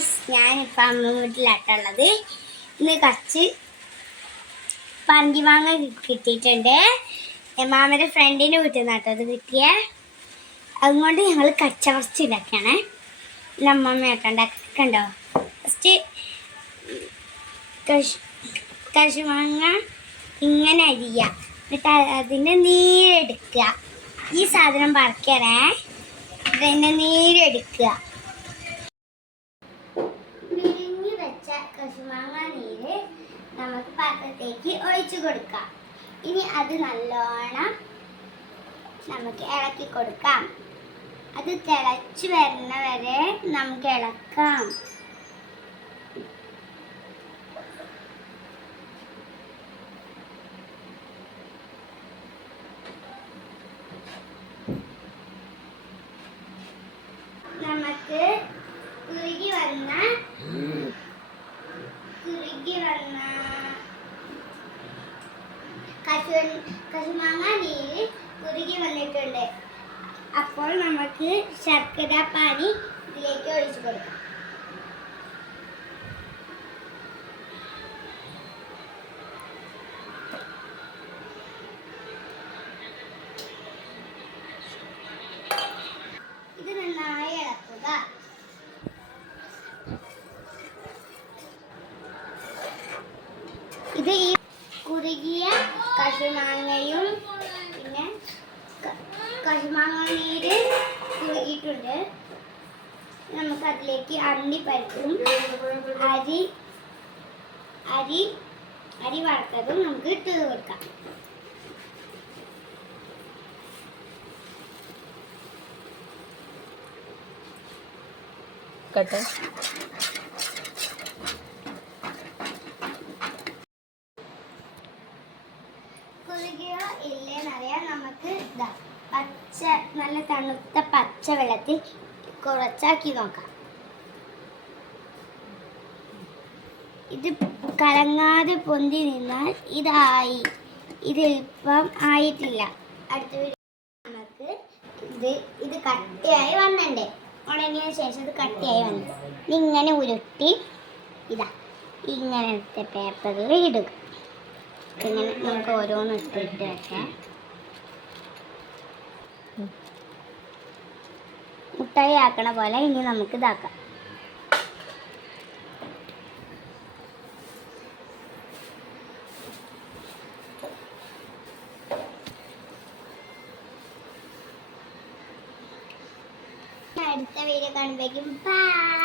Guys, ഞാനിപ്പോൾ അമ്മ വീട്ടിലാട്ടുള്ളത്. ഇന്ന് കുറച്ച് പറങ്കിമാങ്ങ കിട്ടിയിട്ടുണ്ട്. മാമൻ്റെ ഫ്രണ്ടിൻ്റെ വീട്ടിൽ നിന്നാട്ടോ അത് കിട്ടിയ. അതുകൊണ്ട് ഞങ്ങൾ കച്ചവറച്ച് ഉണ്ടാക്കുകയാണ്. അമ്മമ്മയാട്ടോ ഉണ്ടാക്കണ്ടോ. ഫസ്റ്റ് കശുമാങ്ങ ഇങ്ങനെ അരിയുക, എന്നിട്ട് അതിൻ്റെ നീരെടുക്കുക. ഈ സാധനം പറിക്കണേ, ഇതിൻ്റെ നീരെടുക്കുക. വിരിഞ്ഞു വെച്ച കശുമാങ്ങ നീര് നമുക്ക് പാത്രത്തേക്ക് ഒഴിച്ചു കൊടുക്കാം. ഇനി അത് നല്ലോണം നമുക്ക് ഇളക്കി കൊടുക്കാം. അത് തിളച്ചു വരുന്ന വരെ നമുക്ക് ഇളക്കാം. നമുക്ക് കുറുകി വന്ന കശുമാങ്ങ നീര് കുറുകി വന്നിട്ടുണ്ട്. അപ്പോൾ നമുക്ക് ശർക്കര പാനി ഇതിലേക്ക് ഒഴിച്ചു കൊടുക്കാം. ഇത് നന്നായി ഇളക്കുക. ഇത് ഈ കുറുകിയ കശുമാങ്ങയും പിന്നെ കശുമാങ്ങ നീര് കുറുകിയിട്ടുണ്ട്. നമുക്ക് അതിലേക്ക് അണ്ടിപ്പരിപ്പും അരി വറുത്തതും നമുക്ക് ഇട്ട് കൊടുക്കാം. കുറുകിയോ ഇല്ലേന്നറിയാൻ നമുക്ക് നല്ല തണുത്ത പച്ച വെള്ളത്തിൽ കുറച്ചാക്കി നോക്കാം. ഇത് കലങ്ങാതെ പൊന്തി നിന്നാൽ ഇതായി. ഇതിപ്പം ആയിട്ടില്ല. അടുത്ത നമുക്ക് ഇത് കട്ടിയായി വന്നണ്ടേ. ഉണങ്ങിയതിന് ശേഷം ഇത് കട്ടിയായി വന്നു. ഇങ്ങനെ ഉരുട്ടി ഇങ്ങനത്തെ പേപ്പറിൽ ഇടുക. ഇങ്ങനെ നമുക്ക് ഓരോന്ന് ഇട്ടിട്ട് വെക്കാം. മുട്ടായി ആക്കണ പോലെ ഇനി നമുക്ക് ഇതാക്കാം. അടുത്ത വീഡിയോ കാണുമ്പോഴേക്കും ബൈ.